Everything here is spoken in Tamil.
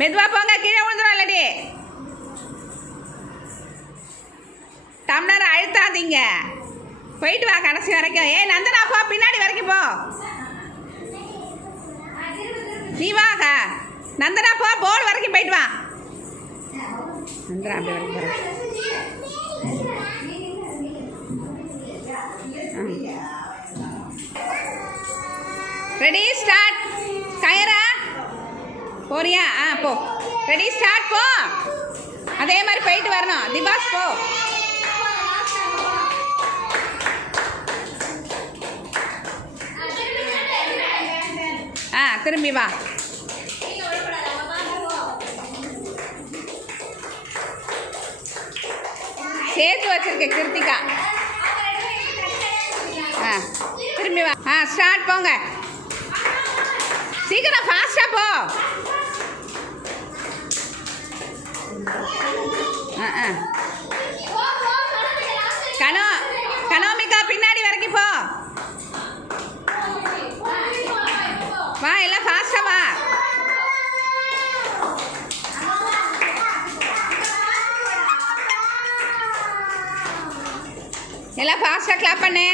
மெதுவா போங்க, கீழே விழுந்துடும். இல்லாடி டம்ளர் அழுத்தாதீங்க. போயிட்டு வா கடைசி வரைக்கும். நந்தனா போ, பின்னாடி வரைக்கும் போ. நீ வாங்க நந்தனா, போ போல் வரைக்கும் போயிட்டு வா. நந்தனா அப்படி வரைக்கும் போகிறேன். Ready start. கயிறா போறியா? போ. Ready start. போ. அதே மாதிரி போயிட்டு வரணும். திபாஸ் போ. திரும்பி வா. சேர்த்து வச்சிருக்க கிருத்திகா. திரும்பி வா. ஸ்டார்ட். போங்க சீக்கிரம், ஃபாஸ்டா போ. கனோமிகா பின்னாடி வரைக்கும் போ. வா, எல்லாம் ஃபாஸ்டா வா. எல்லாம் ஃபாஸ்டா கிளாப் பண்ணு.